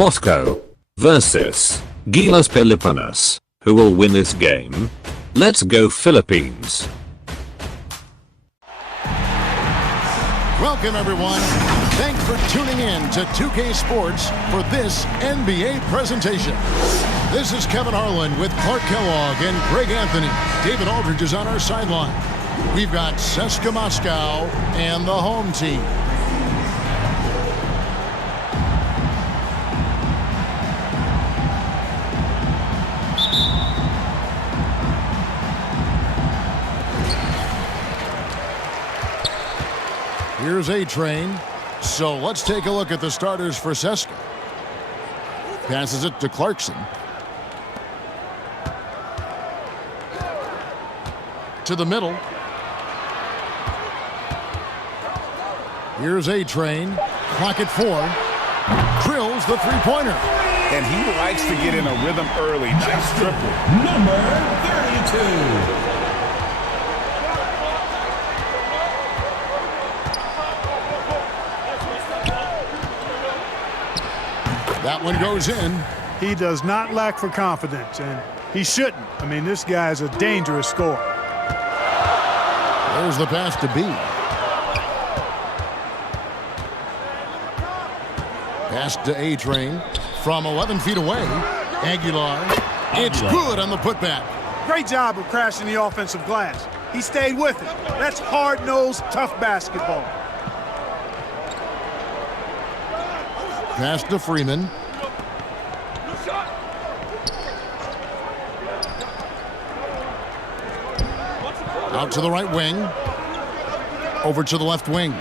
Moscow versus GILAS Pilipinas. Who will win this game? Let's go Philippines. Welcome everyone. Thanks for tuning in to 2K Sports for this NBA presentation. This is Kevin Harlan with Clark Kellogg and Greg Anthony. David Aldridge is on our sideline. We've got CSKA Moscow and the home team. Here's A-Train. So let's take a look at the starters for CSKA. Passes it to Clarkson. To the middle. Here's A-Train. Clock at 4. Drills the three-pointer. And he likes to get in a rhythm early. Nice triple. Number 32. That one goes in. He does not lack for confidence, and he shouldn't. I mean, this guy's a dangerous scorer. There's the pass to B. Pass to A-Train from 11 feet away. Aguilar. It's good on the putback. Great job of crashing the offensive glass. He stayed with it. That's hard-nosed, tough basketball. Pass to Freeman. Out to the right wing. Over to the left wing.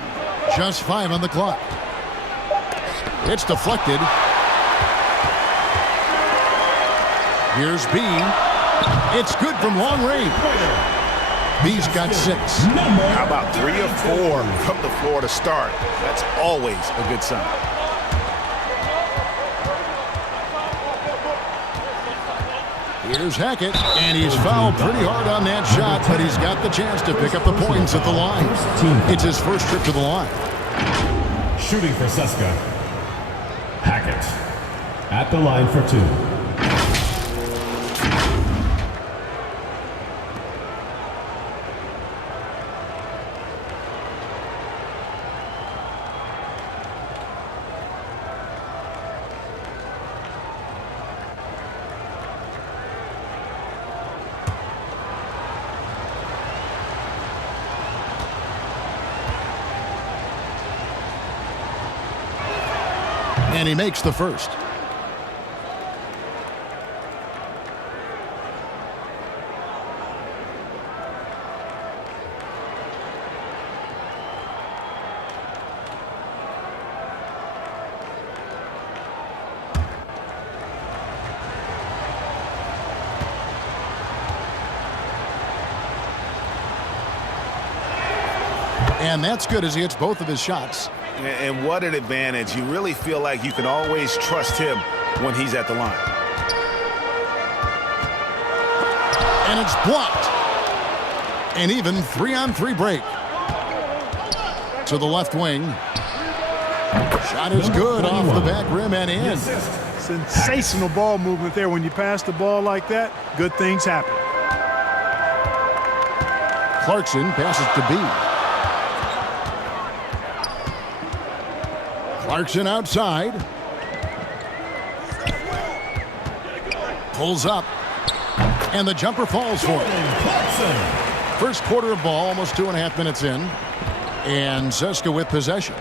Just 5 on the clock. It's deflected. Here's B. It's good from long range. B's got 6. How about 3 or 4 from the floor to start? That's always a good sign. Here's Hackett, and he's fouled pretty hard on that shot, but he's got the chance to pick up the points at the line. It's his first trip to the line. Shooting for CSKA. Hackett at the line for 2. And he makes the first. And that's good as he hits both of his shots. And what an advantage. You really feel like you can always trust him when he's at the line. And it's blocked. An even 3-on-3 break. To the left wing. Shot is good off the back rim and in. Sensational ball movement there. When you pass the ball like that, good things happen. Clarkson passes to B. Clarkson outside. Pulls up. And the jumper falls for it. First quarter of ball, almost 2.5 minutes in. And CSKA with possession.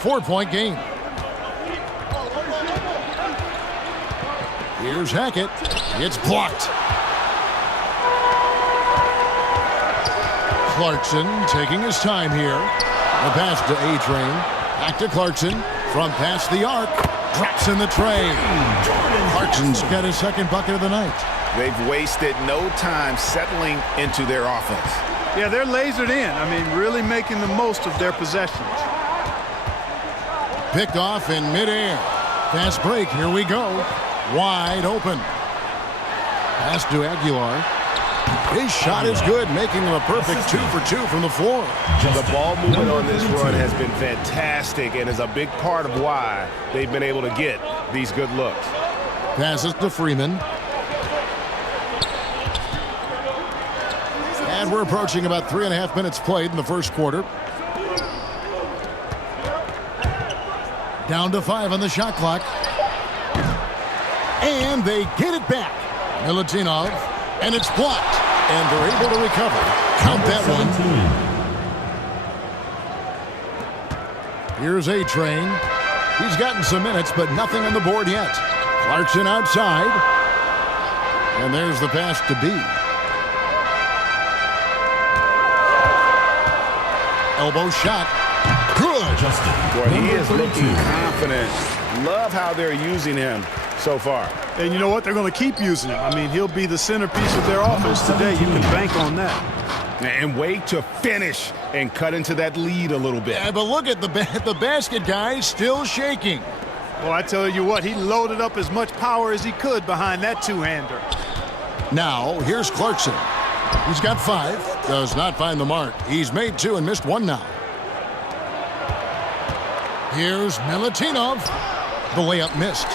4-point game. Here's Hackett. It's blocked. Clarkson taking his time here. The pass to A-Train. Back to Clarkson. From past the arc, drops in the tray. Clarkson's got his second bucket of the night. They've wasted no time settling into their offense. Yeah, they're lasered in. I mean, really making the most of their possessions. Picked off in midair. Fast break, here we go. Wide open. Pass to Aguilar. His shot is good, making him a perfect 2 for 2 from the floor. The ball movement on this run has been fantastic and is a big part of why they've been able to get these good looks. Passes to Freeman. And we're approaching about 3.5 minutes played in the first quarter. Down to 5 on the shot clock. And they get it back. Milutinov. And it's blocked. And they're able to recover. Count that one. Here's A-Train. He's gotten some minutes, but nothing on the board yet. Clarkson outside. And there's the pass to B. Elbow shot. Good. Boy, he is looking confident. Love how they're using him so far. And you know what? They're going to keep using him. I mean, he'll be the centerpiece of their offense today. You can bank on that. And wait to finish and cut into that lead a little bit. Yeah, but look at the basket, guys, still shaking. Well, I tell you what, he loaded up as much power as he could behind that two-hander. Now, here's Clarkson. He's got 5. Does not find the mark. He's made 2 and missed 1 now. Here's Milutinov. The layup missed.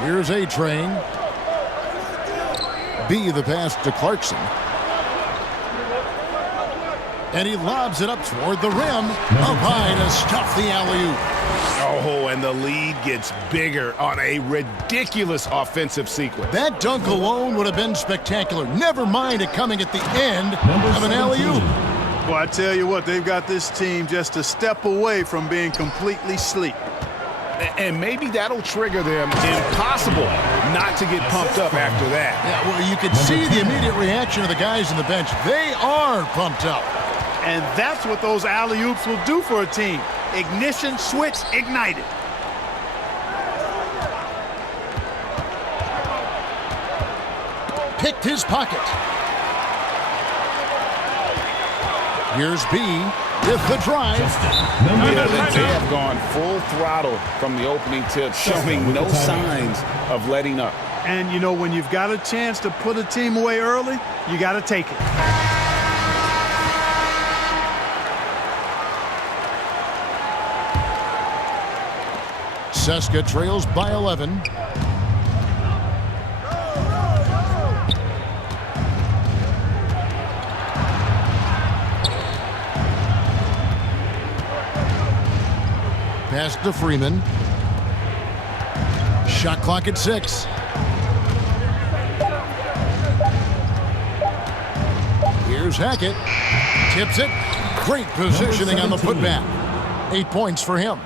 Here's A-Train. B, the pass to Clarkson. And he lobs it up toward the rim. Up high to stuff the alley-oop. Oh, and the lead gets bigger on a ridiculous offensive sequence. That dunk alone would have been spectacular. Never mind it coming at the end of an alley-oop. Well, I tell you what, they've got this team just a step away from being completely asleep. And maybe that'll trigger them. Impossible not to get pumped up after that. Yeah, well, you can see the immediate reaction of the guys on the bench. They are pumped up. And that's what those alley-oops will do for a team. Ignition switch ignited. Picked his pocket. Here's B with the drive. They have gone full throttle from the opening tip, showing no signs of letting up. And, you know, when you've got a chance to put a team away early, you got to take it. Seska trails by 11. Pass to Freeman. Shot clock at 6. Here's Hackett. Tips it. Great positioning on the putback. 8 points for him.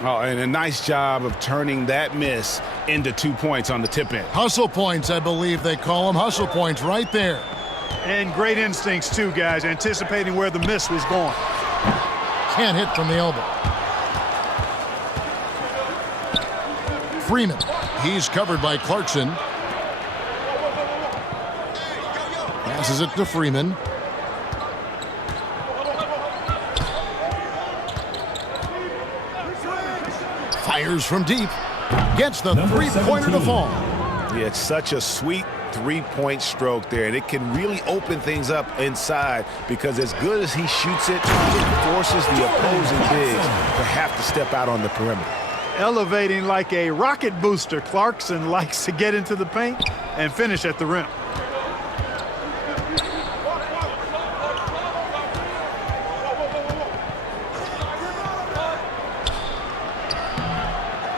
Oh, and a nice job of turning that miss into 2 points on the tip in. Hustle points, I believe they call them. Hustle points right there. And great instincts, too, guys, anticipating where the miss was going. Can't hit from the elbow. Freeman. He's covered by Clarkson. Passes it to Freeman. Fires from deep. Gets the three-pointer to fall. Yeah, it's such a sweet three-point stroke there, and it can really open things up inside because as good as he shoots it, it forces the opposing bigs to have to step out on the perimeter. Elevating like a rocket booster, Clarkson likes to get into the paint and finish at the rim.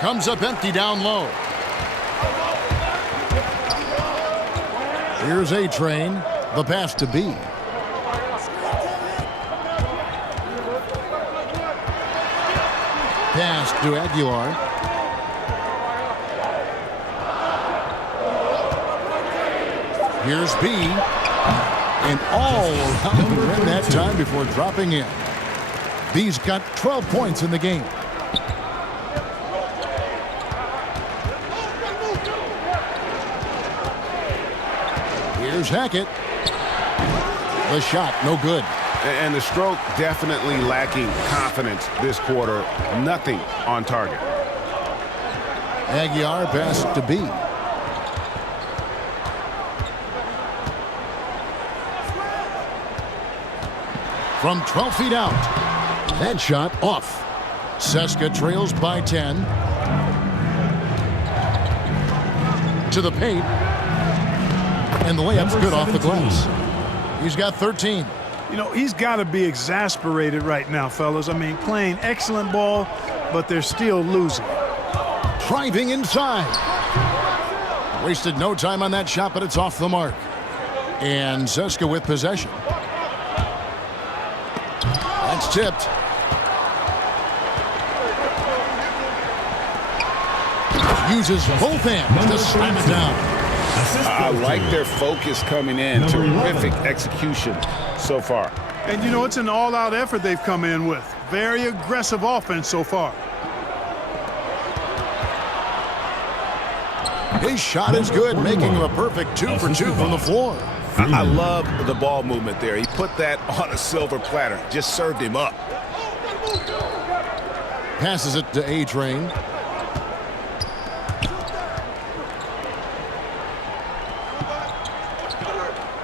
Comes up empty down low. Here's A-Train. The pass to B. Pass to Aguilar. Here's B. And all around the rim that time before dropping in. B's got 12 points in the game. Here's Hackett. The shot, no good. And the stroke definitely lacking confidence this quarter. Nothing on target. Aguilar pass to B. From 12 feet out. That shot off. Seska trails by 10. To the paint. And the layup's good off the glass. He's got 13. You know, he's got to be exasperated right now, fellas. I mean, playing excellent ball, but they're still losing. Driving inside. Wasted no time on that shot, but it's off the mark. And Seska with possession. That's tipped. Uses both hands to slam it down. I like their focus coming in. Terrific execution so far. And, you know, it's an all-out effort they've come in with. Very aggressive offense so far. His shot is good, making him a perfect 2 for 2 from the floor. I love the ball movement there. He put that on a silver platter. Just served him up. Passes it to A-Train.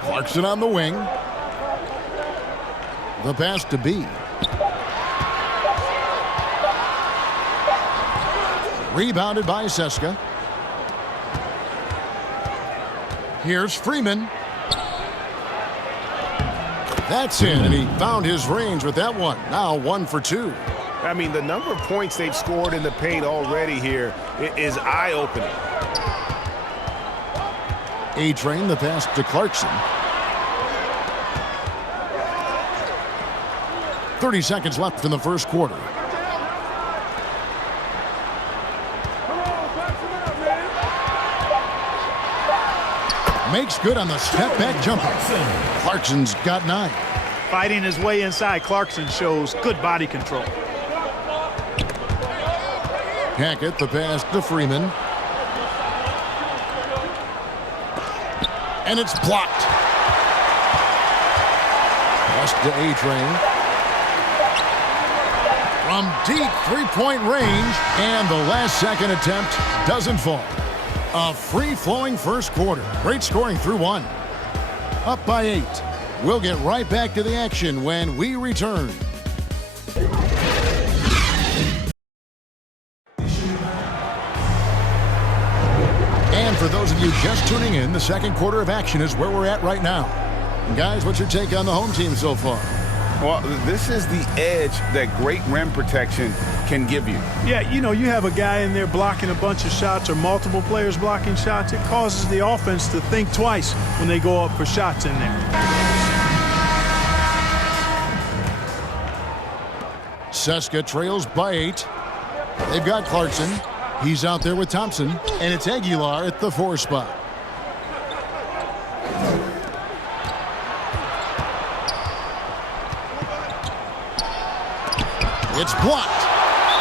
Clarkson on the wing. The pass to B. Rebounded by Seska. Here's Freeman. That's in, and he found his range with that one. Now 1 for 2. I mean, the number of points they've scored in the paint already here is eye-opening. A-Train, the pass to Clarkson. 30 seconds left in the first quarter. Makes good on the step-back jumper. Clarkson's got 9. Fighting his way inside, Clarkson shows good body control. Hackett, the pass to Freeman. And it's blocked. Pass to A-Train. From deep three-point range, and the last second attempt doesn't fall. A free-flowing first quarter. Great scoring through 1. Up by 8. We'll get right back to the action when we return. And for those of you just tuning in, the second quarter of action is where we're at right now. Guys, what's your take on the home team so far? Well, this is the edge that great rim protection can give you. Yeah, you know, you have a guy in there blocking a bunch of shots or multiple players blocking shots. It causes the offense to think twice when they go up for shots in there. Seska trails by 8. They've got Clarkson. He's out there with Thompson. And it's Aguilar at the 4 spot. It's blocked.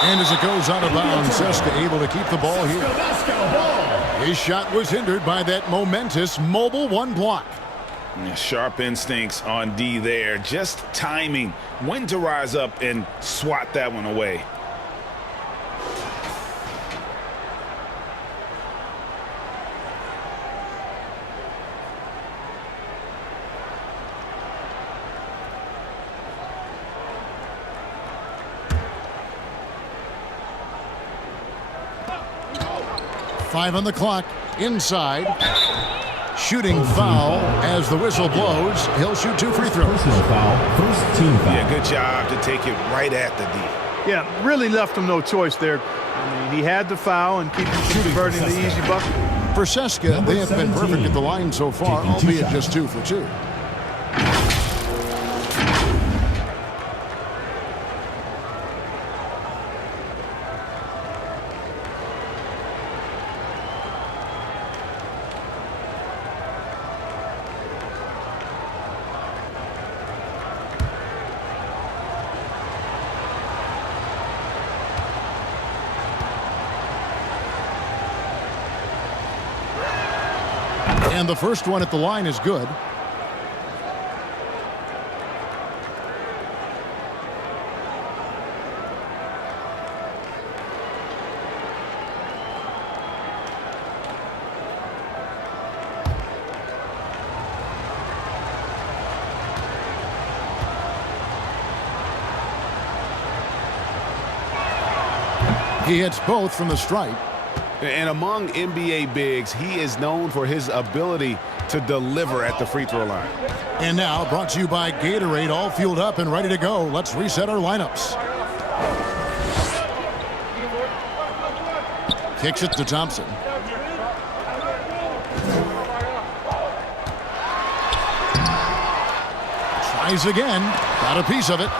And as it goes out of bounds, Seska able to keep the ball here. His shot was hindered by that momentous mobile 1 block. Sharp instincts on D there. Just timing when to rise up and swat that one away. Five on the clock. Inside. Shooting foul as the whistle blows. He'll shoot 2 free throws. Personal foul. First team foul. Yeah, good job to take it right at the D. Yeah, really left him no choice there. I mean, he had the foul and keep him converting the easy bucket. For Seska, they have been perfect at the line so far, albeit just 2 for 2. And the first one at the line is good. He hits both from the stripe. And among NBA bigs, he is known for his ability to deliver at the free throw line. And now, brought to you by Gatorade, all fueled up and ready to go. Let's reset our lineups. Kicks it to Thompson. Tries again. Got a piece of it.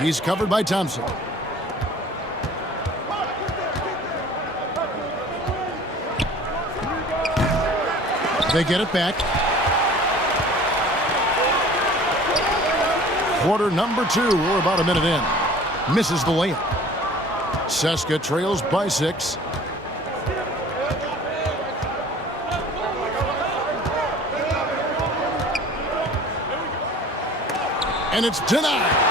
He's covered by Thompson. They get it back. Quarter number 2. We're about a minute in. Misses the layup. Seska trails by 6. And it's denied.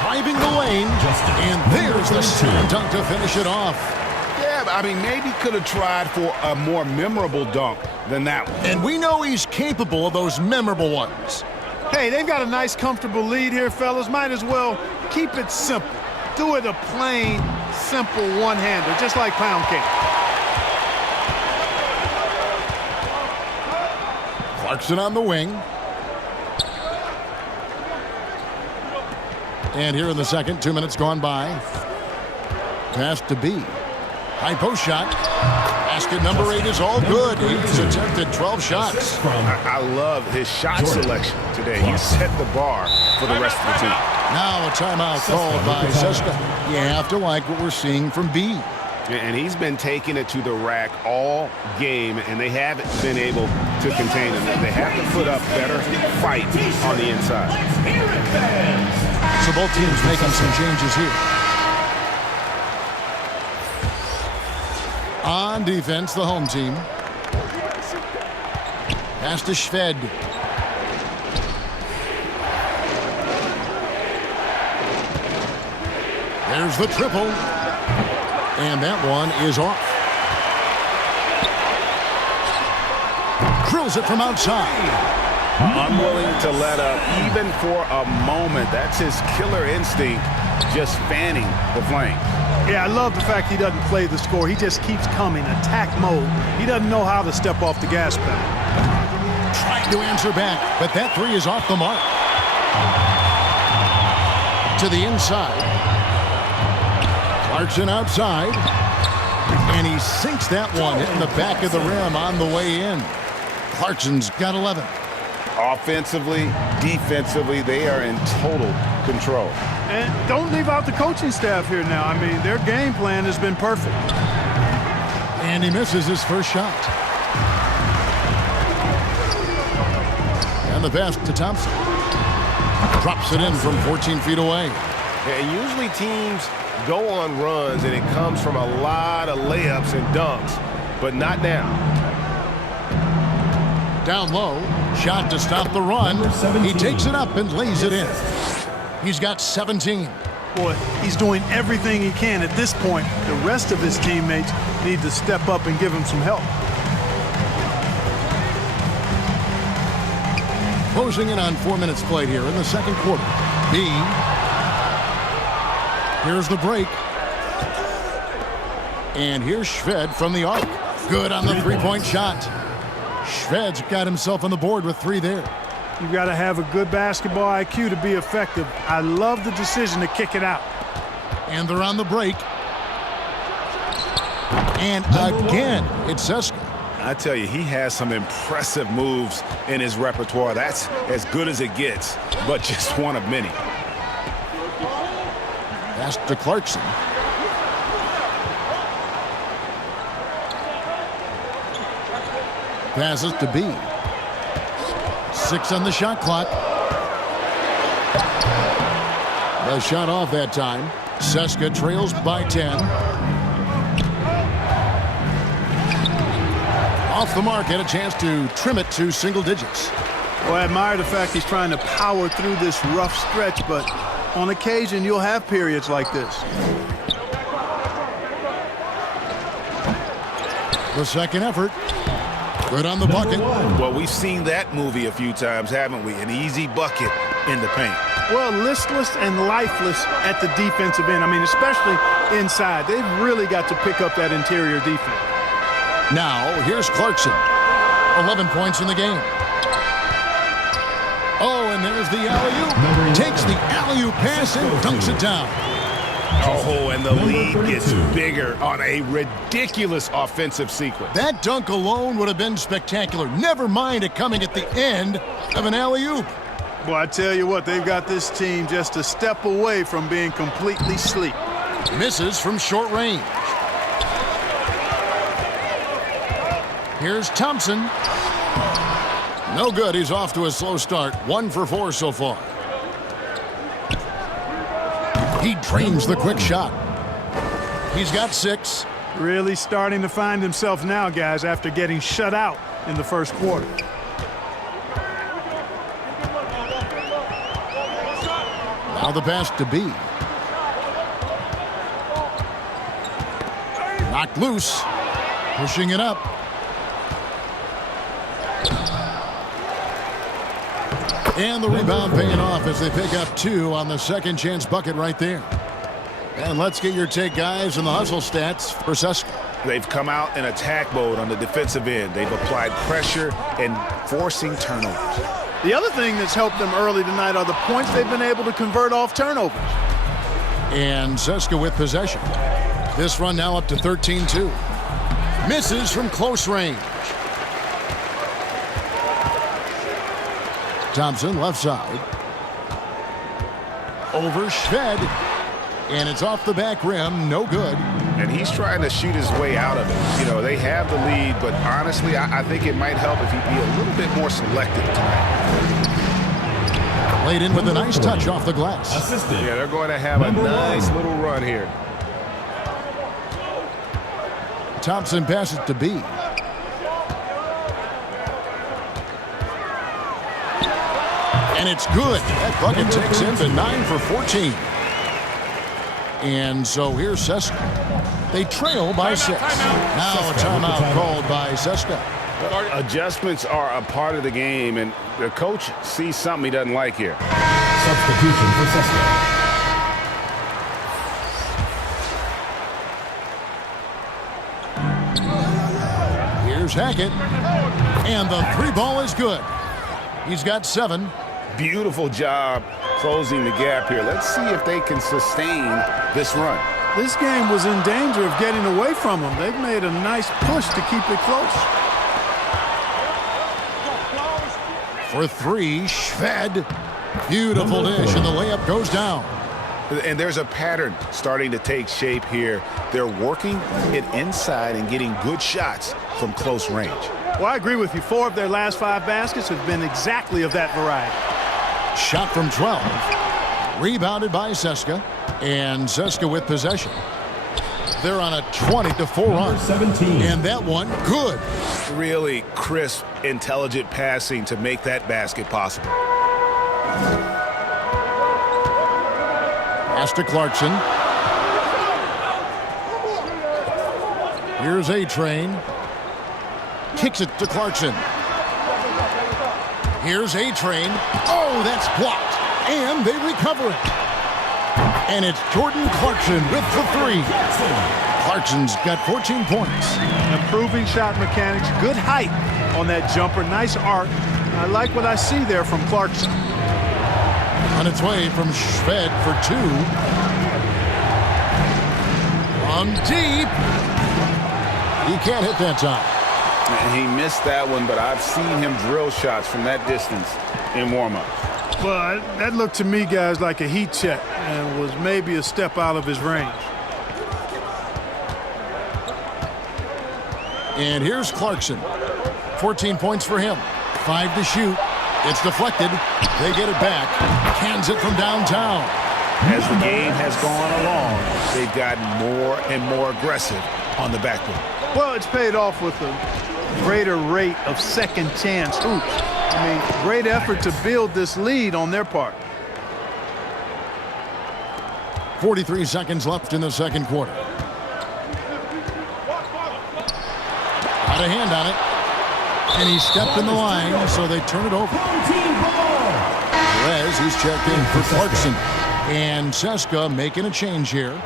Driving the lane, and there's the slam dunk to finish it off. Yeah, I mean, maybe could have tried for a more memorable dunk than that one. And we know he's capable of those memorable ones. Hey, they've got a nice, comfortable lead here, fellas. Might as well keep it simple. Do it a plain, simple one-hander, just like pound cake. Clarkson on the wing. And here in the second, 2 minutes gone by. Pass to B. High post shot. Basket number 8 is all good. He's attempted 12 shots. I love his shot selection today. He set the bar for the rest of the team. Now a timeout called by Seska. You have to like what we're seeing from B. And he's been taking it to the rack all game, and they haven't been able to contain him. They have to put up better fight on the inside. So both teams making some changes here. On defense, the home team. Pass to Shved. There's the triple. And that one is off. Drills it from outside. Unwilling to let up even for a moment. That's his killer instinct, just fanning the flame. Yeah, I love the fact he doesn't play the score. He just keeps coming, attack mode. He doesn't know how to step off the gas pedal. Trying to answer back, but that 3 is off the mark. To the inside. Clarkson outside. And he sinks that one, hitting the back of the rim on the way in. Clarkson's got 11. Offensively, defensively, they are in total control. And don't leave out the coaching staff here now. I mean, their game plan has been perfect. And he misses his first shot. And the pass to Thompson. Drops it in from 14 feet away. And usually teams go on runs, and it comes from a lot of layups and dunks, but not now. Down low, shot to stop the run. He takes it up and lays it in. He's got 17. Boy, he's doing everything he can at this point. The rest of his teammates need to step up and give him some help. Closing in on 4 minutes played here in the second quarter. B. Here's the break. And here's Shved from the arc. Good on the three-point shot. Shved's got himself on the board with 3 there. You've got to have a good basketball IQ to be effective. I love the decision to kick it out. And they're on the break. And again, it's Seska. I tell you, he has some impressive moves in his repertoire. That's as good as it gets, but just one of many. Pass to Clarkson. Passes to B. 6 on the shot clock. The shot off that time. Seska trails by 10. Off the mark, had a chance to trim it to single digits. Well, I admire the fact he's trying to power through this rough stretch, but on occasion you'll have periods like this. The second effort. Good on the bucket. Well, we've seen that movie a few times, haven't we? An easy bucket in the paint. Well, listless and lifeless at the defensive end. I mean, especially inside. They've really got to pick up that interior defense. Now, here's Clarkson. 11 points in the game. Oh, and there's the alley-oop. Takes the alley-oop pass and dunks it down. Oh, and the lead gets bigger on a ridiculous offensive sequence. That dunk alone would have been spectacular. Never mind it coming at the end of an alley-oop. Well, I tell you what, they've got this team just a step away from being completely asleep. Misses from short range. Here's Thompson. No good. He's off to a slow start. 1 for 4 so far. He dreams the quick shot. He's got 6. Really starting to find himself now, guys, after getting shut out in the first quarter. Now the pass to B. Knocked loose. Pushing it up. And the rebound paying off as they pick up 2 on the second chance bucket right there. And let's get your take, guys, on the hustle stats for Seska. They've come out in attack mode on the defensive end. They've applied pressure and forcing turnovers. The other thing that's helped them early tonight are the points they've been able to convert off turnovers. And Seska with possession. This run now up to 13-2. Misses from close range. Thompson, left side. Over Shved. And it's off the back rim. No good. And he's trying to shoot his way out of it. You know, they have the lead, but honestly, I think it might help if he'd be a little bit more selective tonight. Laid in with a nice touch off the glass. Assisted. Yeah, they're going to have a nice little run here. Thompson passes to B. And it's good. That bucket takes him to 9 for 14. And so here's Seska. They trail by 6. Now a timeout called by Seska. Adjustments are a part of the game, and the coach sees something he doesn't like here. Substitution for Seska. Here's Hackett. And the 3 ball is good. He's got 7. Beautiful job closing the gap here. Let's see if they can sustain this run. This game was in danger of getting away from them. They've made a nice push to keep it close. For 3, Shved. Beautiful dish, and the layup goes down. And there's a pattern starting to take shape here. They're working it inside and getting good shots from close range. Well, I agree with you. 4 of their last 5 baskets have been exactly of that variety. Shot from 12. Rebounded by Seska. And Seska with possession. They're on a 20-4 run. 17. And that one, good. Really crisp, intelligent passing to make that basket possible. Pass to Clarkson. Here's A-Train. Kicks it to Clarkson. Here's A-Train. Oh, that's blocked. And they recover it. And it's Jordan Clarkson with the 3. Clarkson's got 14 points. Improving shot mechanics, good height on that jumper, nice arc. I like what I see there from Clarkson. On its way from Shved for 2. From deep. He can't hit that time. And he missed that one, but I've seen him drill shots from that distance in warm-up. Well, that looked to me, guys, like a heat check and was maybe a step out of his range. And here's Clarkson. 14 points for him. 5 to shoot. It's deflected. They get it back. Cans it from downtown. As the game has gone along, they've gotten more and more aggressive on the backboard. Well, it's paid off with a greater rate of second chance hoops. I mean, great effort to build this lead on their part. 43 seconds left in the second quarter. Got a hand on it. And he stepped in the line, so they turn it over. Perez, he's checked in for Clarkson. And Seska making a change here.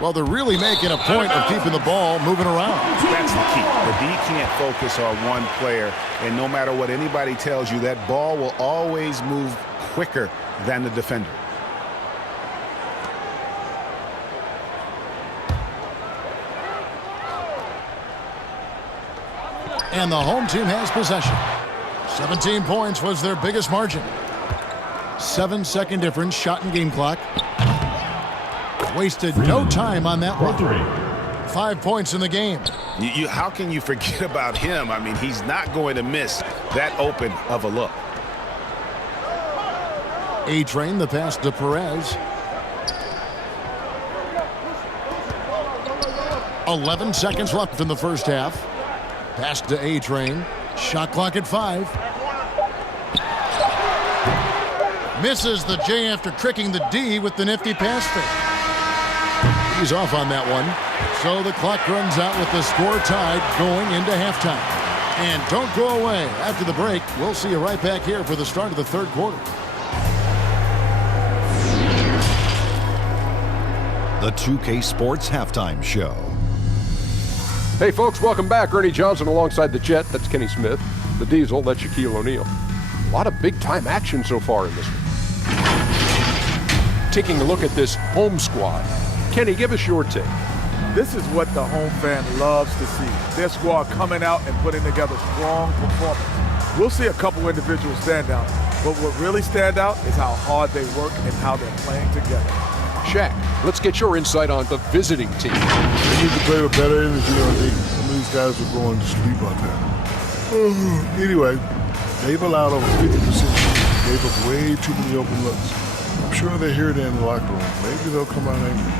Well, they're really making a point of keeping the ball moving around. That's the key. The D can't focus on one player, and no matter what anybody tells you, that ball will always move quicker than the defender. And the home team has possession. 17 points was their biggest margin. 7-second difference, shot and game clock. Wasted no time on that one. 5 points in the game. How can you forget about him? I mean, he's not going to miss that open of a look. A-Train, the pass to Perez. 11 seconds left in the first half. Pass to A-Train. Shot clock at 5. Misses the J after tricking the D with the nifty pass fake. He's off on that one. So the clock runs out with the score tied going into halftime. And don't go away. After the break, we'll see you right back here for the start of the third quarter. The 2K Sports Halftime Show. Hey folks, welcome back. Ernie Johnson alongside the Jet, that's Kenny Smith. The Diesel, that's Shaquille O'Neal. A lot of big-time action so far in this one. Taking a look at this home squad. Kenny, give us your take. This is what the home fan loves to see. Their squad coming out and putting together strong performance. We'll see a couple individuals stand out, but what really stand out is how hard they work and how they're playing together. Shaq, let's get your insight on the visiting team. They need to play with better energy on D. Some of these guys are going to sleep out there. Anyway, they've allowed over 50%. Gave up way too many open looks. I'm sure they hear that in the locker room. Maybe they'll come out angry.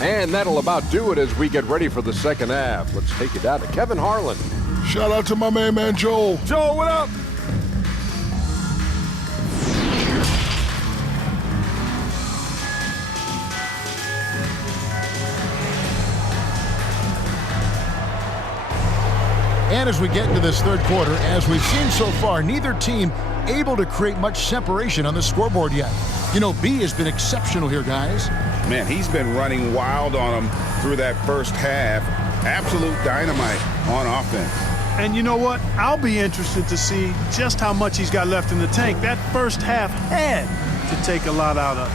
And that'll about do it as we get ready for the second half. Let's take it down to Kevin Harlan. Shout out to my man Joel. Joel, what up? And as we get into this third quarter, as we've seen so far, neither team able to create much separation on the scoreboard yet. You know, B has been exceptional here, guys. Man, he's been running wild on them through that first half. Absolute dynamite on offense. And you know what? I'll be interested to see just how much he's got left in the tank. That first half had to take a lot out of it.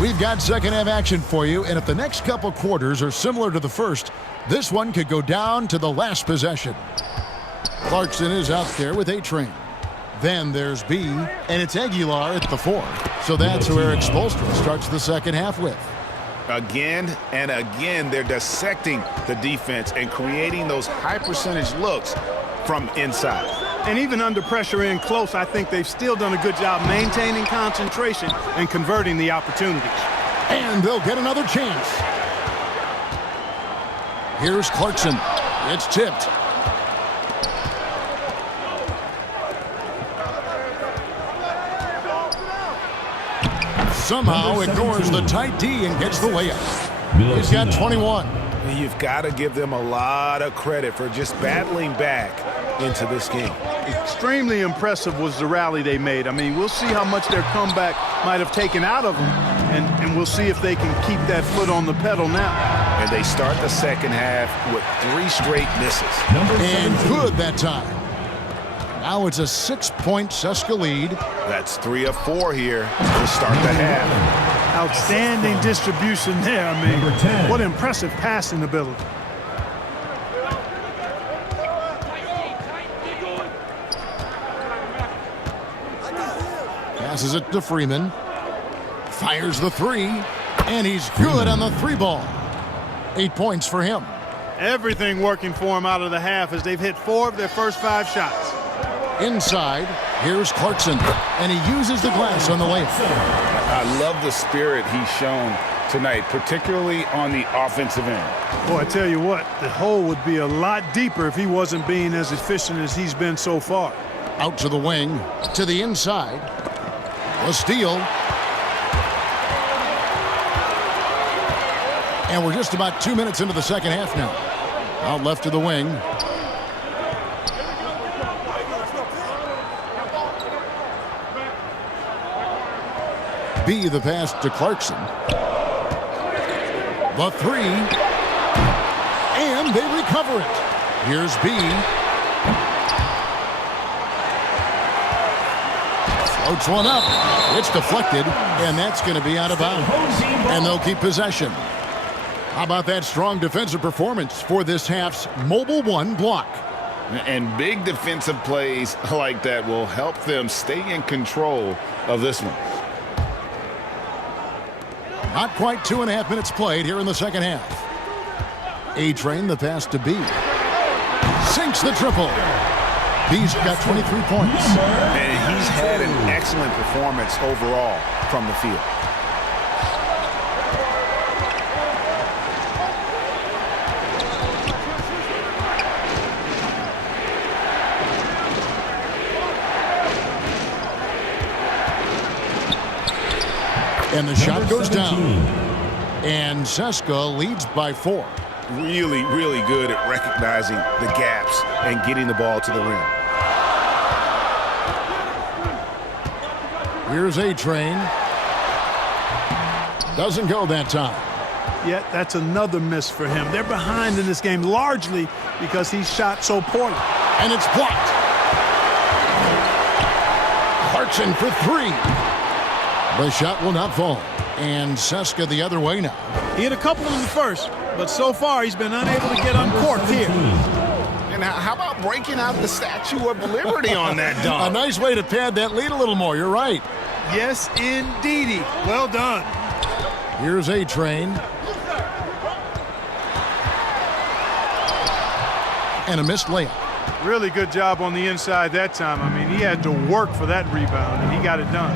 We've got second half action for you, and if the next couple quarters are similar to the first, this one could go down to the last possession. Clarkson is out there with A-Train. Then there's B, and it's Aguilar at the 4. So that's who Eric Spoelstra starts the second half with. Again and again, they're dissecting the defense and creating those high percentage looks from inside. And even under pressure in close, I think they've still done a good job maintaining concentration and converting the opportunities. And they'll get another chance. Here's Clarkson. It's tipped. Somehow ignores the tight D and gets the layup. He's got 21. You've got to give them a lot of credit for just battling back into this game. Extremely impressive was the rally they made. I mean, we'll see how much their comeback might have taken out of them, and we'll see if they can keep that foot on the pedal now. And they start the second half with 3 straight misses. And good that time. Now it's a 6-point Seska lead. That's 3 of 4 here to start the half. Outstanding distribution there. I mean, what impressive passing ability. Passes it to Freeman. Fires the 3. And he's good on the 3-ball. 8 points for him. Everything working for him out of the half as they've hit 4 of their first 5 shots. Inside, here's Clarkson, and he uses the glass on the layup. I love the spirit he's shown tonight, particularly on the offensive end. Boy, I tell you what, the hole would be a lot deeper if he wasn't being as efficient as he's been so far. Out to the wing, to the inside. A steal. And we're just about 2 minutes into the second half now. Out left to the wing. B, the pass to Clarkson. The three. And they recover it. Here's B. Floats one up. It's deflected, and that's going to be out of bounds. And they'll keep possession. How about that strong defensive performance for this half's Mobile One block? And big defensive plays like that will help them stay in control of this one. Not quite 2.5 minutes played here in the second half. A-Train, the pass to B. Sinks the triple. B's got 23 points. And he's had an excellent performance overall from the field. And the shot goes down. And Seska leads by 4. Really, really good at recognizing the gaps and getting the ball to the rim. Here's A-Train. Doesn't go that time. Yet that's another miss for him. They're behind in this game largely because he shot so poorly. And it's blocked. Clarkson for 3. The shot will not fall. And Seska the other way now. He had a couple in the first, but so far he's been unable to get uncorked here. And how about breaking out the Statue of Liberty on that dunk? A nice way to pad that lead a little more. You're right. Yes, indeedy. Well done. Here's A-Train. And a missed layup. Really good job on the inside that time. I mean, he had to work for that rebound, and he got it done.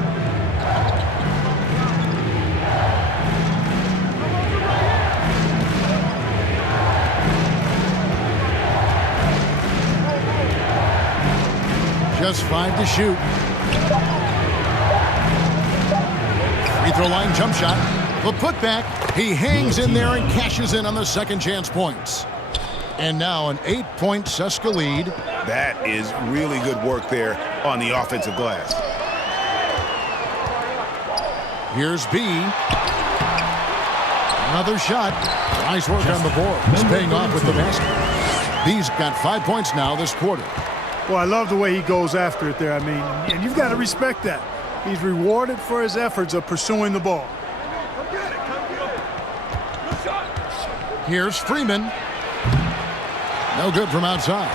Just 5 to shoot. Free throw line jump shot. The putback. He hangs in there and cashes in on the second chance points. And now an 8-point Seska lead. That is really good work there on the offensive glass. Here's B. Another shot. Nice work on the board. It's paying off with the basket. B's got 5 points now this quarter. Well, I love the way he goes after it there. I mean, and you've got to respect that. He's rewarded for his efforts of pursuing the ball. Here's Freeman. No good from outside.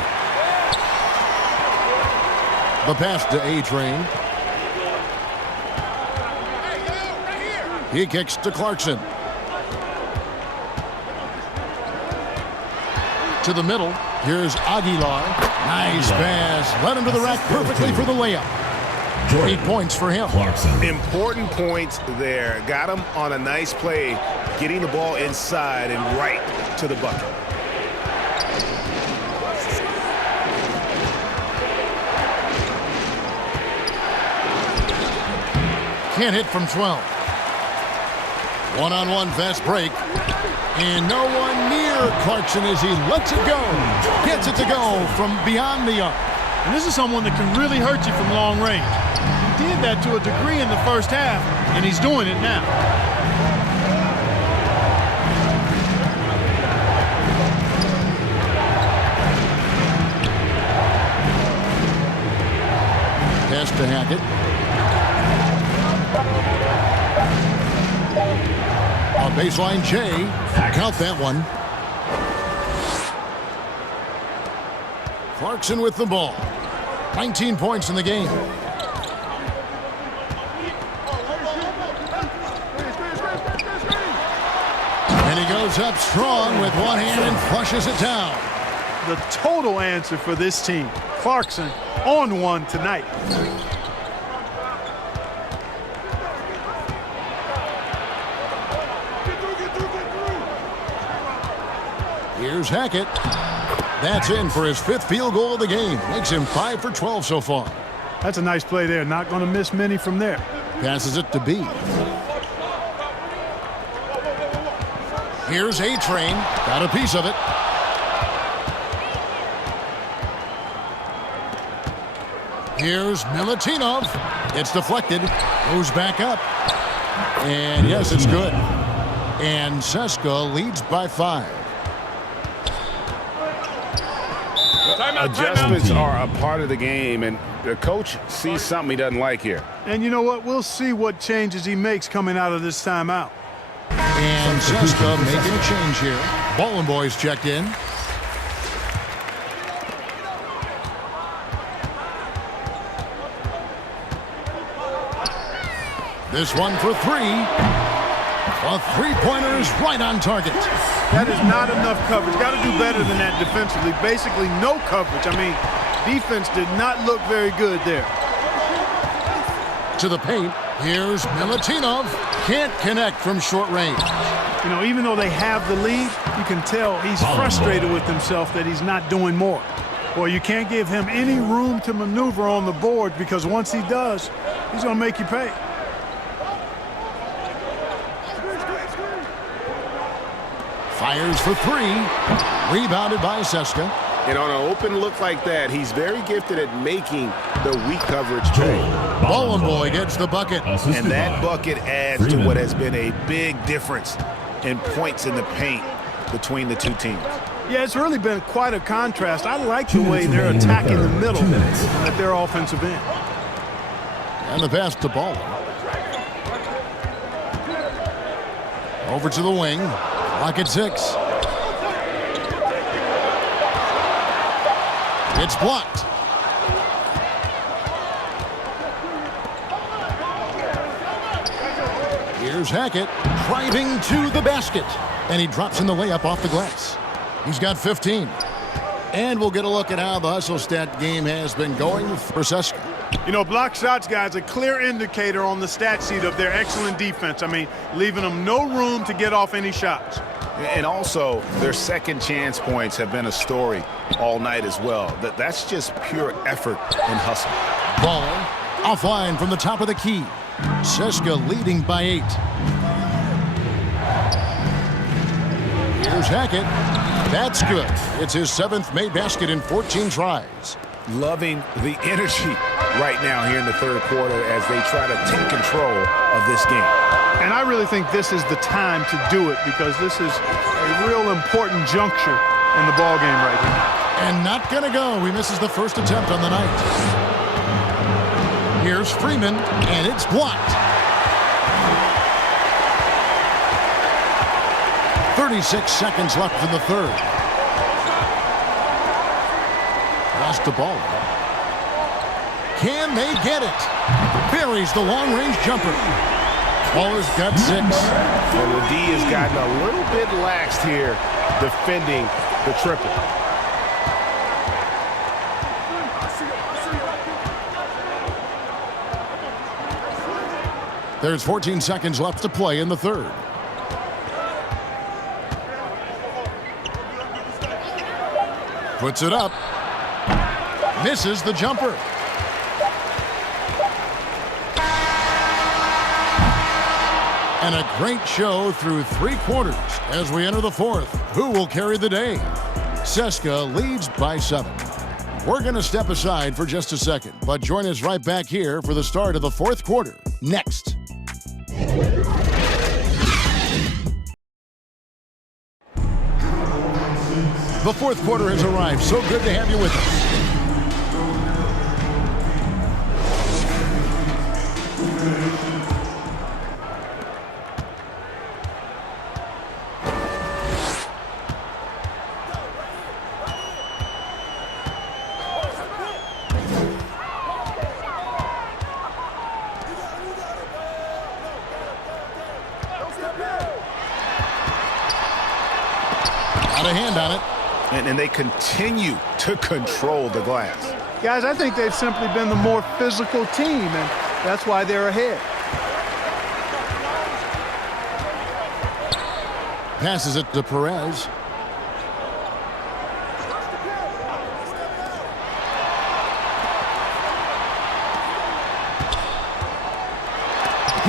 The pass to A-Train. He kicks to Clarkson. To the middle. Here's Aguilar. Nice pass. Led him to the rack perfectly for the layup. 8 points for him. Important points there. Got him on a nice play, getting the ball inside and right to the bucket. Can't hit from 12. One-on-one fast break. And no one near Clarkson as he lets it go. Gets it to go from beyond the arc. And this is someone that can really hurt you from long range. He did that to a degree in the first half, and he's doing it now. Pass to Hackett. On baseline, Jay. Count that one. Clarkson with the ball. 19 points in the game. And he goes up strong with one hand and flushes it down. The total answer for this team. Clarkson on one tonight. Here's Hackett. That's in for his 5th field goal of the game. Makes him 5 for 12 so far. That's a nice play there. Not going to miss many from there. Passes it to B. Here's A-Train. Got a piece of it. Here's Milutinov. It's deflected. Goes back up. And yes, it's good. And CSKA leads by 5. Adjustments are a part of the game, and the coach sees something he doesn't like here. And you know what? We'll see what changes he makes coming out of this timeout. And CSKA making a change here. Ballin' Boys checked in. This one for 3. A 3-pointer is right on target. That is not enough coverage. Got to do better than that defensively. Basically no coverage. I mean, defense did not look very good there. To the paint. Here's Milutinov. Can't connect from short range. You know, even though they have the lead, you can tell he's frustrated with himself that he's not doing more. Boy, you can't give him any room to maneuver on the board, because once he does, he's going to make you pay. Fires for 3. Rebounded by CSKA. And on an open look like that, he's very gifted at making the weak coverage trade. Ballin' Boy gets the bucket. And that bucket adds to what has been a big difference in points in the paint between the two teams. Yeah, it's really been quite a contrast. I like the way they're attacking the middle at their offensive end. And the pass to Ball. Over to the wing. Clock at 6. It's blocked. Here's Hackett driving to the basket. And he drops in the layup off the glass. He's got 15. And we'll get a look at how the hustle stat game has been going for CSKA. You know, block shots, guys, a clear indicator on the stat sheet of their excellent defense. I mean, leaving them no room to get off any shots. And also, their second chance points have been a story all night as well. That's just pure effort and hustle. Ball offline from the top of the key. CSKA leading by 8. Here's Hackett. That's good. It's his 7th made basket in 14 tries. Loving the energy right now here in the third quarter as they try to take control of this game. And I really think this is the time to do it, because this is a real important juncture in the ball game right here. And not going to go. He misses the first attempt on the night. Here's Freeman, and it's blocked. 36 seconds left in the third. Lost the ball. Can they get it? Buries the long-range jumper. Baller's got 6. Well, the D has gotten a little bit laxed here defending the triple. There's 14 seconds left to play in the third. Puts it up. Misses the jumper. And a great show through 3 quarters as we enter the fourth. Who will carry the day? CSKA leads by 7. We're going to step aside for just a second, but join us right back here for the start of the fourth quarter next. The fourth quarter has arrived. So good to have you with us. Got a hand on it. And they continue to control the glass. Guys, I think they've simply been the more physical team, and that's why they're ahead. Passes it to Perez.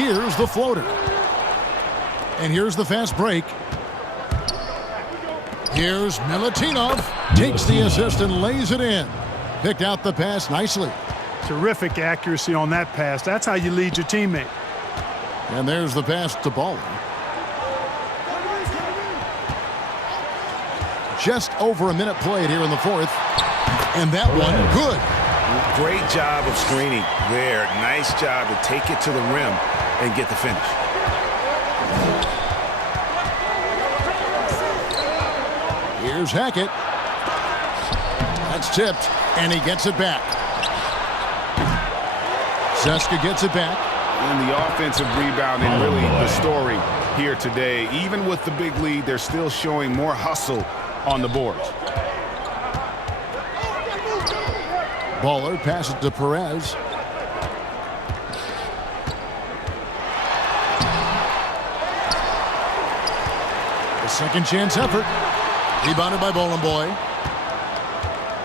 Here's the floater. And here's the fast break. Here's Milutinov. Takes the assist and lays it in. Picked out the pass nicely. Terrific accuracy on that pass. That's how you lead your teammate. And there's the pass to Baller. Just over a minute played here in the fourth. And that one, good. Great job of screening there. Nice job to take it to the rim and get the finish. Here's Hackett. That's tipped, and he gets it back. Seska gets it back. And the offensive rebounding really the story here today. Even with the big lead, they're still showing more hustle on the boards. Baller passes to Perez. The second chance effort. Rebounded by Boy.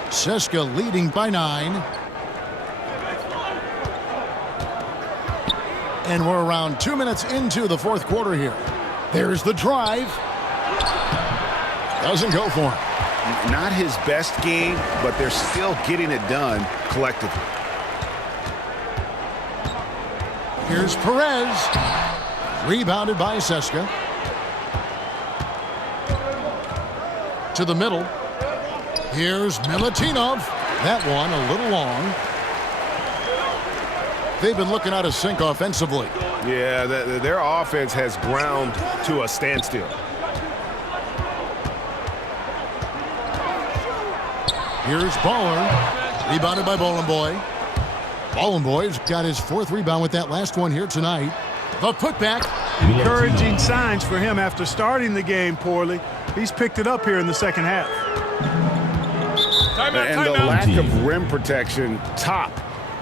Seska leading by 9. And we're around 2 minutes into the fourth quarter here. There's the drive. Doesn't go for him. Not his best game, but they're still getting it done collectively. Here's Perez. Rebounded by Seska. To the middle. Here's Milutinov. That one a little long. They've been looking out of sync offensively. Yeah, their offense has ground to a standstill. Here's Baller. Rebounded by Boy. Boy's got his 4th rebound with that last one here tonight. The putback. Encouraging signs for him after starting the game poorly. He's picked it up here in the second half. And the lack of rim protection, top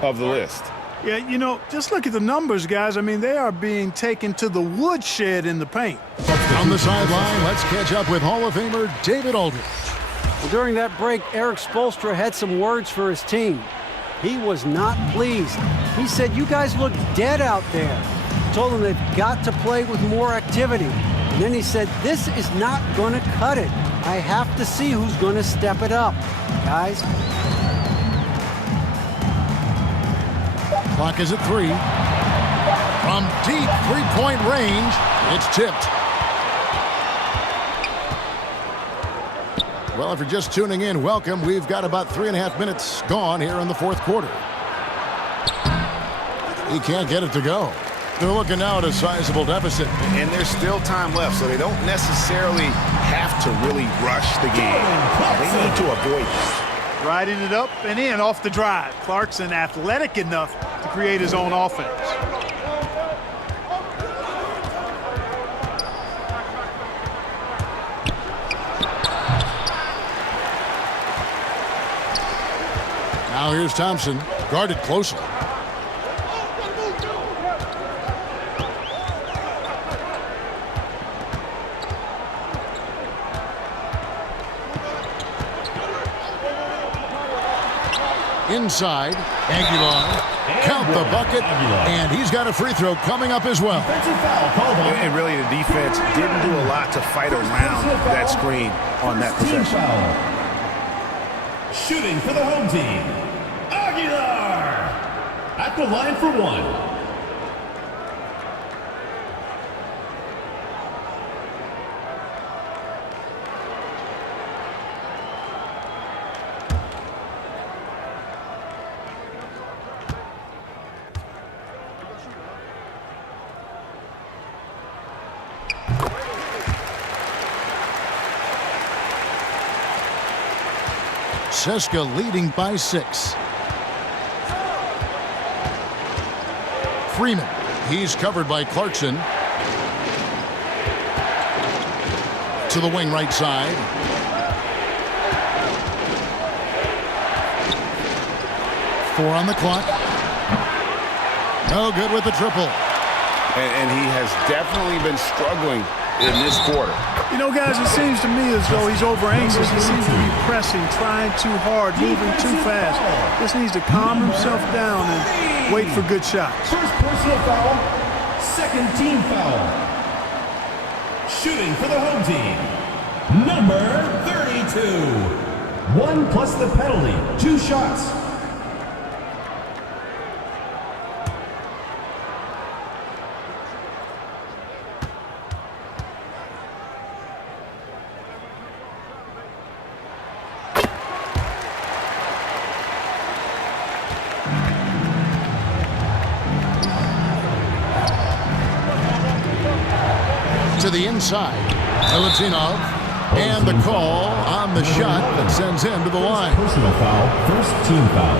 of the list. Yeah, you know, just look at the numbers, guys. I mean, they are being taken to the woodshed in the paint. On the sideline, let's catch up with Hall of Famer David Aldridge. Well, during that break, Eric Spoelstra had some words for his team. He was not pleased. He said, "You guys look dead out there." Told them they've got to play with more activity. And then he said, "This is not going to cut it. I have to see who's going to step it up, guys." Clock is at 3. From deep three-point range, it's tipped. Well, if you're just tuning in, welcome. We've got about 3.5 minutes gone here in the fourth quarter. He can't get it to go. They're looking now at a sizable deficit. And there's still time left, so they don't necessarily have to really rush the game. They need to avoid it. Riding it up and in off the drive. Clarkson athletic enough to create his own offense. Now here's Thompson, guarded closely. Inside, Aguilar, count the bucket, and he's got a free throw coming up as well. And really, the defense didn't do a lot to fight around that screen on that possession. Shooting for the home team, Aguilar at the line for 1. Seska leading by 6. Freeman, he's covered by Clarkson. To the wing right side. Four on the clock. No good with the triple. And he has definitely been struggling in this quarter. You know, guys, it seems to me as though he's over anxious. He seems to be pressing, trying too hard, moving too fast. Just needs to calm himself down and wait for good shots. First personal foul, Second team foul. Shooting for the home team. Number 32. 1 plus the penalty. 2 shots. To the inside, Milutinov, and the call on the shot that sends him to the line. Personal foul, first team foul.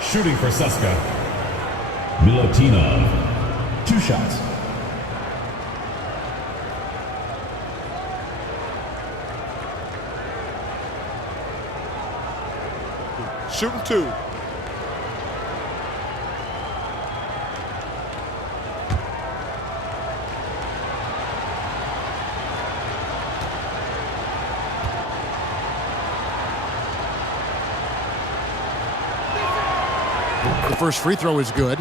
Shooting for Seska. Milutinov, 2 shots. Shooting 2. The first free throw is good.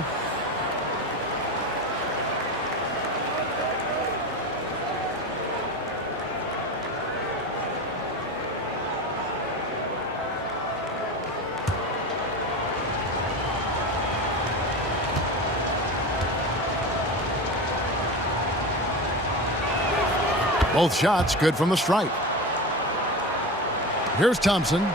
Both shots good from the stripe. Here's Thompson.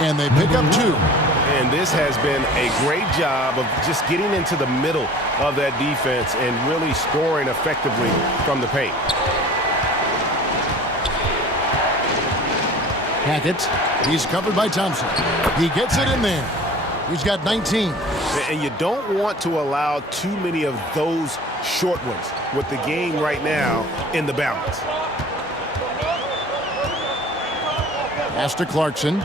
And they pick up 2. And this has been a great job of just getting into the middle of that defense and really scoring effectively from the paint. Hackett, he's covered by Thompson. He gets it in there. He's got 19. And you don't want to allow too many of those short ones with the game right now in the balance. Pass to Clarkson.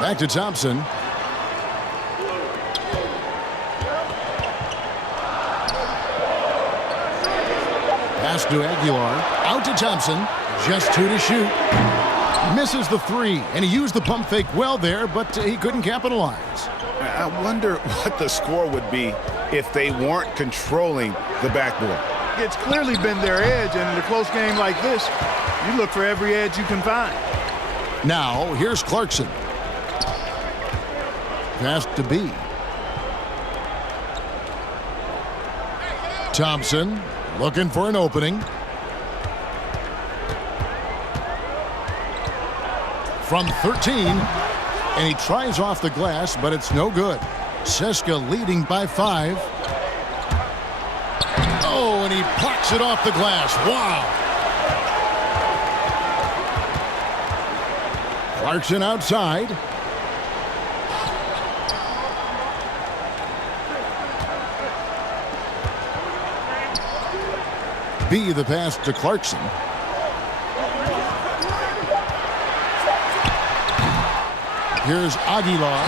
Back to Thompson. Pass to Aguilar. Out to Thompson. Just 2 to shoot. Misses the 3, and he used the pump fake well there, but he couldn't capitalize. I wonder what the score would be if they weren't controlling the backboard. It's clearly been their edge, and in a close game like this, you look for every edge you can find. Now, here's Clarkson. Pass to B. Thompson looking for an opening. From 13, and he tries off the glass, but it's no good. Seska leading by 5. Oh, and he plucks it off the glass. Wow. Clarkson outside. B, the pass to Clarkson. Here's Aguilar.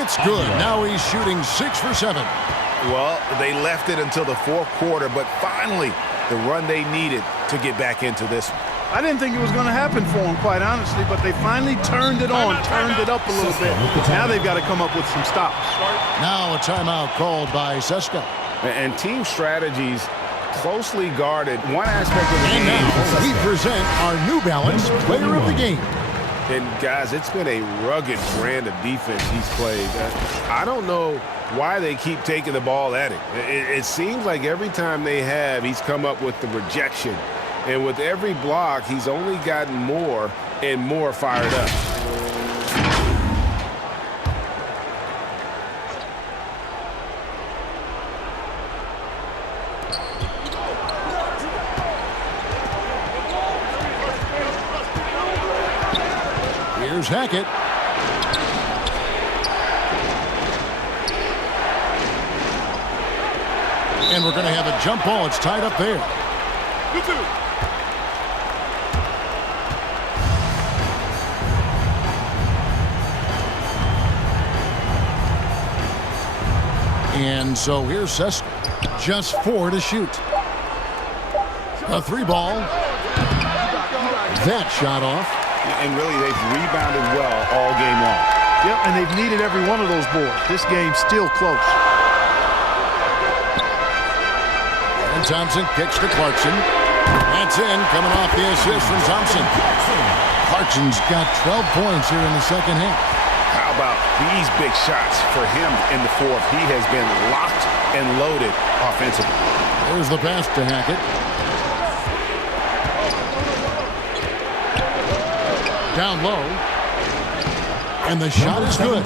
It's good. Now he's shooting 6 for 7. Well, they left it until the 4th quarter, but finally the run they needed to get back into this one. I didn't think it was going to happen for them, quite honestly, but they finally turned it on, turned it up a little bit. Now they've got to come up with some stops. Now a timeout called by Seska. And team strategies closely guarded one aspect of the game. And now we present our New Balance Player of the Game. And guys, it's been a rugged brand of defense he's played. I don't know why they keep taking the ball at him. It seems like every time they have, he's come up with the rejection. And with every block, he's only gotten more and more fired up. Here's Hackett. And we're going to have a jump ball. It's tied up there. And so here's Seska. Just 4 to shoot. A 3-ball. That shot off. And really, they've rebounded well all game long. Yep, and they've needed every one of those boards. This game's still close. And Thompson kicks to Clarkson. That's in, coming off the assist from Thompson. Clarkson's got 12 points here in the second half. How about these big shots for him in the fourth? He has been locked and loaded offensively. There's the pass to Hackett. Down low. And the shot is good.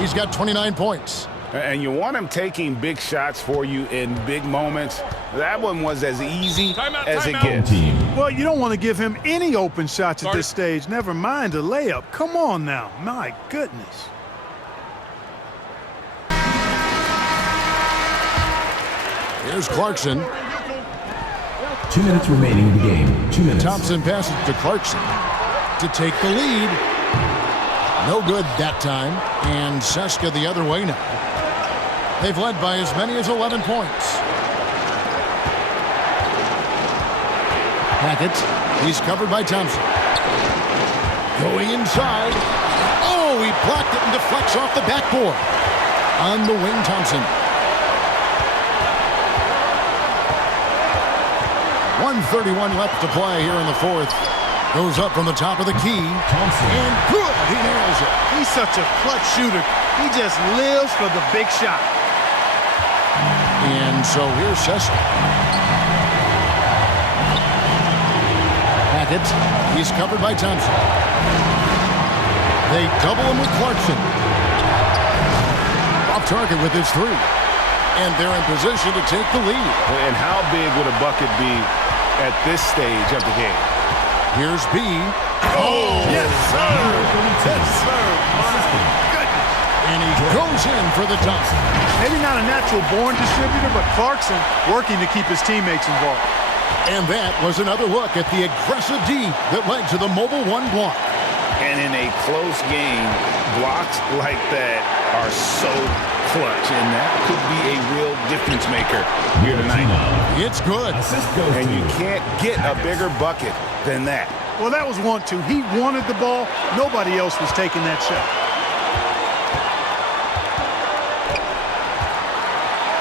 He's got 29 points. And you want him taking big shots for you in big moments. That one was as easy as it gets. Well, you don't want to give him any open shots at this stage. Never mind a layup. Come on now. My goodness. Here's Clarkson. 2 minutes remaining in the game. 2 minutes. Thompson passes to Clarkson to take the lead. No good that time. And Seska the other way now. They've led by as many as 11 points. Hackett. He's covered by Thompson. Going inside. Oh, he blocked it and deflects off the backboard. On the wing, Thompson. 1:31 left to play here in the fourth. Goes up from the top of the key. Thompson. And good. He nails it. He's such a clutch shooter. He just lives for the big shot. And so here's Seska. Hackett. He's covered by Thompson. They double him with Clarkson. Off target with his 3. And they're in position to take the lead. And how big would a bucket be at this stage of the game? Here's B. Oh, yes, sir. Yes, sir. My goodness. And he goes in for the dunk. Maybe not a natural born distributor, but Clarkson working to keep his teammates involved. And that was another look at the aggressive D that led to the mobile 1 block. And in a close game, blocks like that are so clutch, and that could be a real difference maker here tonight. It's good. And you can't get a bigger bucket than that. Well, that was 1-2. He wanted the ball. Nobody else was taking that shot.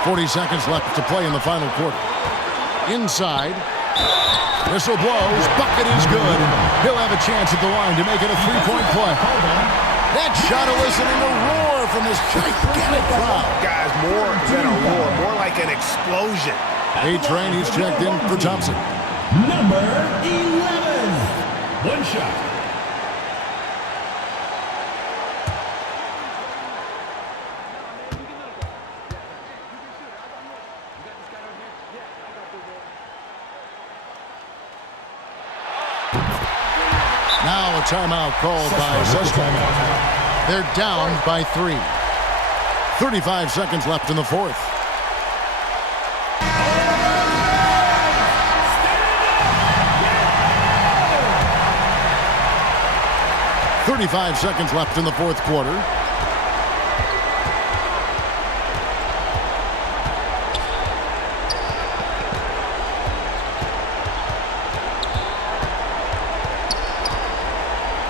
40 seconds left to play in the final quarter. Inside. Whistle blows. Bucket is good. He'll have a chance at the line to make it a 3-point play. That shot eliciting a roar from this gigantic crowd. Guys, more than a roar, more like an explosion. A-Train, he's checked in for Thompson. Number 11. 1 shot. Now a timeout called by Seska. They're down by 3. 35 seconds left in the fourth. .35 seconds left in the fourth quarter.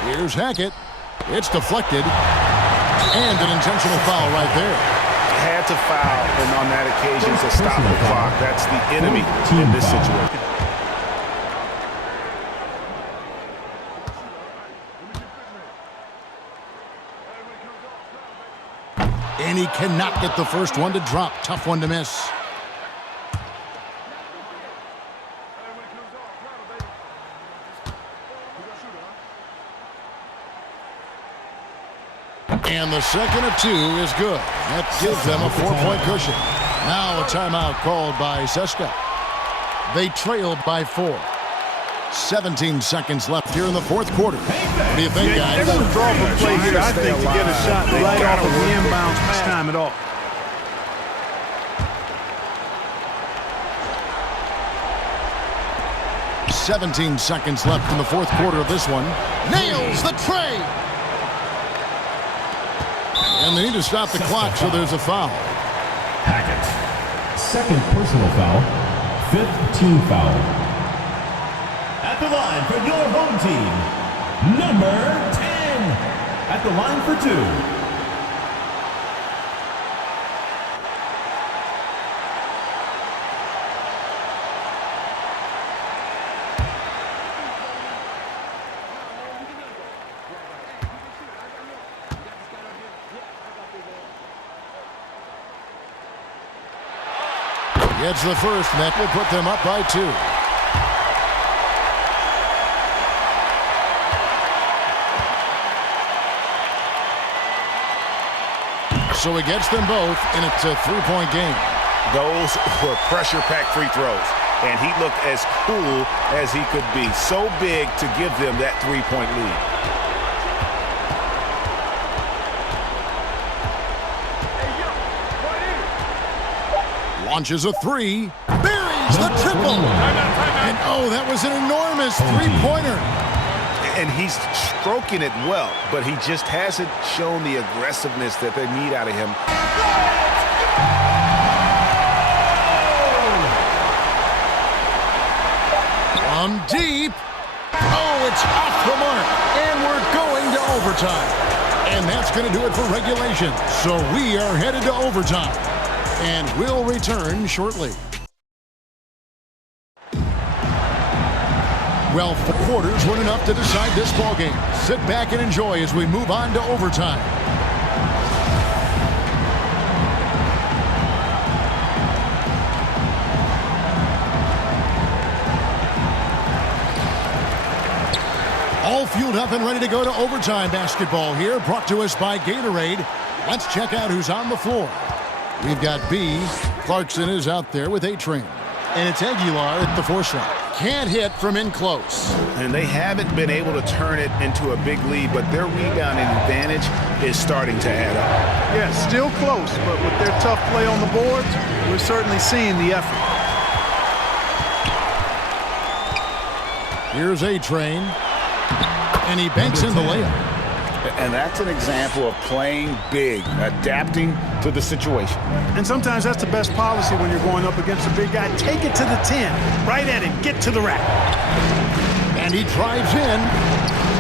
Here's Hackett. It's deflected. And an intentional foul right there. Had to foul, and on that occasion to stop the clock. That's the enemy in this situation. And he cannot get the first one to drop. Tough one to miss. And the second of 2 is good. That gives them a 4-point cushion. Now a timeout called by Seska. They trailed by 4. 17 seconds left here in the fourth quarter. What do you think, guys? They're going to draw up a play here, I think, to get a shot right off of the inbounds this time at all. .17 seconds left in the fourth quarter of this one. Nails the tray! And they need to stop the clock, so there's a foul. Hackett. second personal foul, 5th team foul. At the line for your home team, number 10. At the line for 2. Gets the first, and that will put them up by 2. So he gets them both, and it's a 3-point game. Those were pressure-packed free throws, and he looked as cool as he could be. So big to give them that 3-point lead. Launches a 3, buries the triple, and oh, that was an enormous 3-pointer. And he's stroking it well, but he just hasn't shown the aggressiveness that they need out of him. From deep, oh, it's off the mark, and we're going to overtime. And that's going to do it for regulation, so we are headed to overtime. And we'll return shortly. Well, 4 quarters weren't enough to decide this ballgame. Sit back and enjoy as we move on to overtime. All fueled up and ready to go to overtime basketball here, brought to us by Gatorade. Let's check out who's on the floor. We've got B. Clarkson is out there with A-Train. And it's Aguilar at the 4 slot. Can't hit from in close. And they haven't been able to turn it into a big lead, but their rebounding advantage is starting to add up. Yeah, still close, but with their tough play on the boards, we're certainly seeing the effort. Here's A-Train. And he banks in the layup. And that's an example of playing big, adapting to the situation. And sometimes that's the best policy when you're going up against a big guy. Take it to the 10, right at him, get to the rack. And he drives in,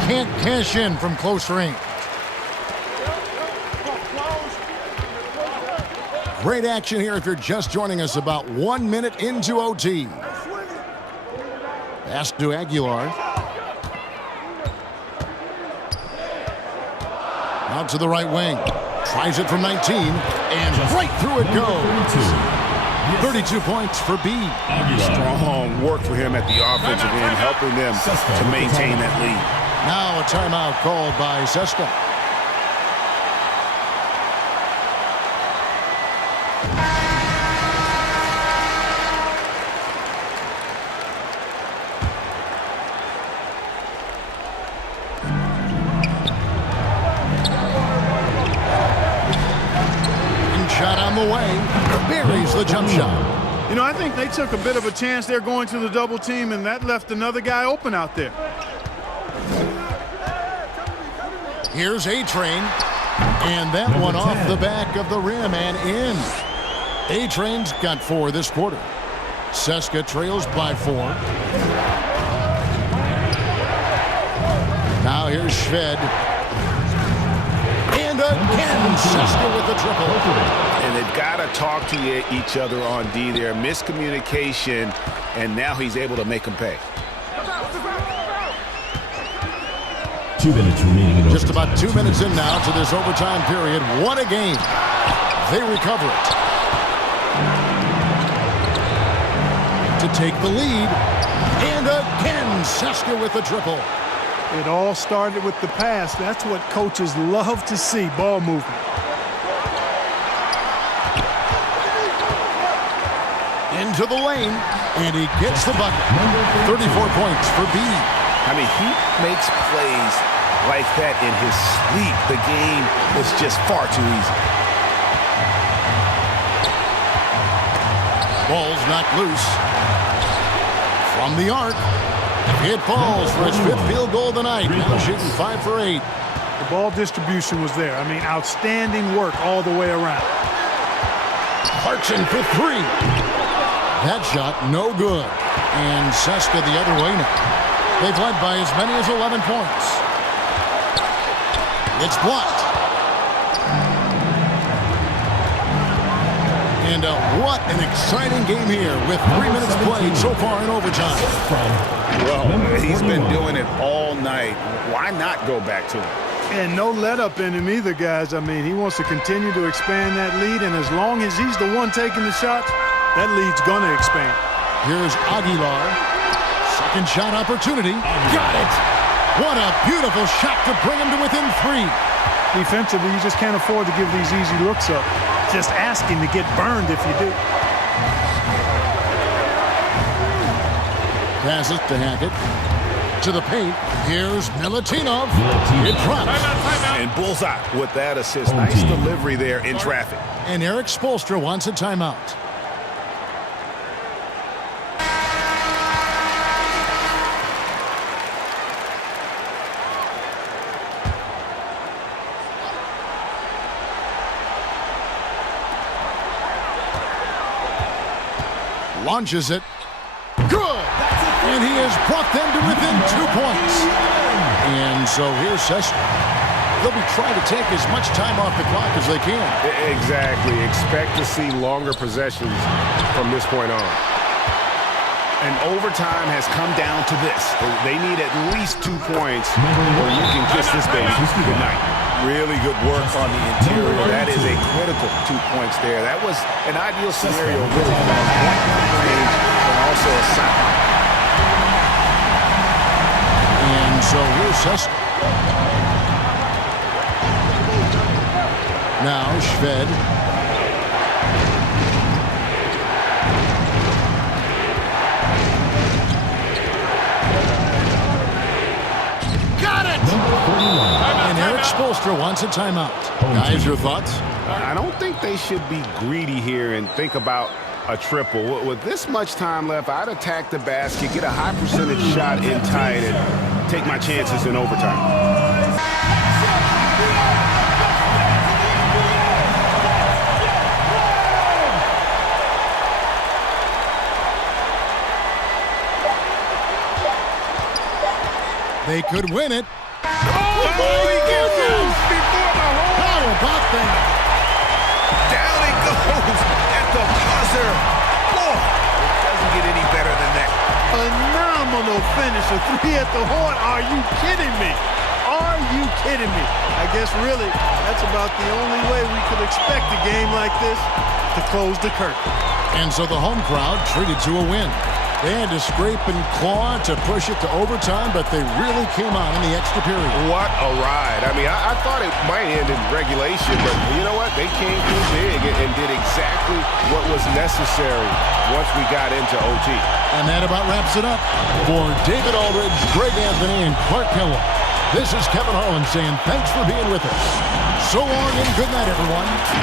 can't cash in from close range. Great action here if you're just joining us, about 1 minute into OT. Pass to Aguilar. Out to the right wing. Tries it from 19, and right through it goes. 32 points for B. Strong work for him at the offensive end, helping them to maintain that lead. Now a timeout called by Sesta. Buries the jump shot. You know, I think they took a bit of a chance there going to the double team, and that left another guy open out there. Here's A-Train, and that one off the back of the rim and in. A-Train's got 4 this quarter. Seska trails by 4. Now here's Shved. And again, Seska with the triple. And they've got to talk to each other on D there. Miscommunication, and now he's able to make them pay. 2 minutes remaining. Just about 2 minutes in now to this overtime period. What a game. They recover it. To take the lead. And again, Seska with the triple. It all started with the pass. That's what coaches love to see, ball movement. Into the lane, and he gets the bucket. 34 points for B. I mean, he makes plays like that in his sleep. The game is just far too easy. Ball's knocked loose. From the arc. It falls for his 5th field goal of the night. Now shooting 5 for 8. The ball distribution was there. I mean, outstanding work all the way around. Clarkson for three. That shot no good. And Seska the other way now. They've led by as many as 11 points. It's blocked. And what an exciting game here with 3 minutes played so far in overtime. Well, he's been doing it all night. Why not go back to him? And no let up in him either, guys. I mean, he wants to continue to expand that lead, and as long as he's the one taking the shots, that lead's going to expand. Here's Aguilar. Second shot opportunity. Got it! What a beautiful shot to bring him to within 3. Defensively, you just can't afford to give these easy looks up. Just asking to get burned if you do. Passes to Hackett. To the paint. Here's Milutinov. It drops. And bullseye with that assist. Nice delivery there in traffic. And Eric Spoelstra wants a timeout. Launches it. Good! And he has brought them to within 2 points. And so here's Session. They'll be trying to take as much time off the clock as they can. Exactly. Expect to see longer possessions from this point on. And overtime has come down to this. They need at least 2 points or you can kiss this baby good night. Really good work on the interior. That is a critical 2 points there. That was an ideal scenario really from point range and also a side. And so here's Session. Now Shved. Got it! And Eric Spoelstra wants a timeout. Guys, your thoughts? I don't think they should be greedy here and think about a triple. With this much time left, I'd attack the basket, get a high percentage shot in tight, and take my chances in overtime. They could win it. Oh, boy, he gets it before the hole. How about that? Down it goes at the buzzer. Boy, it doesn't get any better than that. Phenomenal finish. A 3 at the horn. Are you kidding me? Are you kidding me? I guess really that's about the only way we could expect a game like this to close the curtain. And so the home crowd treated to a win. They had to scrape and claw to push it to overtime, but they really came on in the extra period. What a ride. I mean, I thought it might end in regulation, but you know what? They came through big and did exactly what was necessary once we got into OT. And that about wraps it up. For David Aldridge, Greg Anthony, and Clark Kellogg, this is Kevin Harlan saying thanks for being with us. So long and good night, everyone.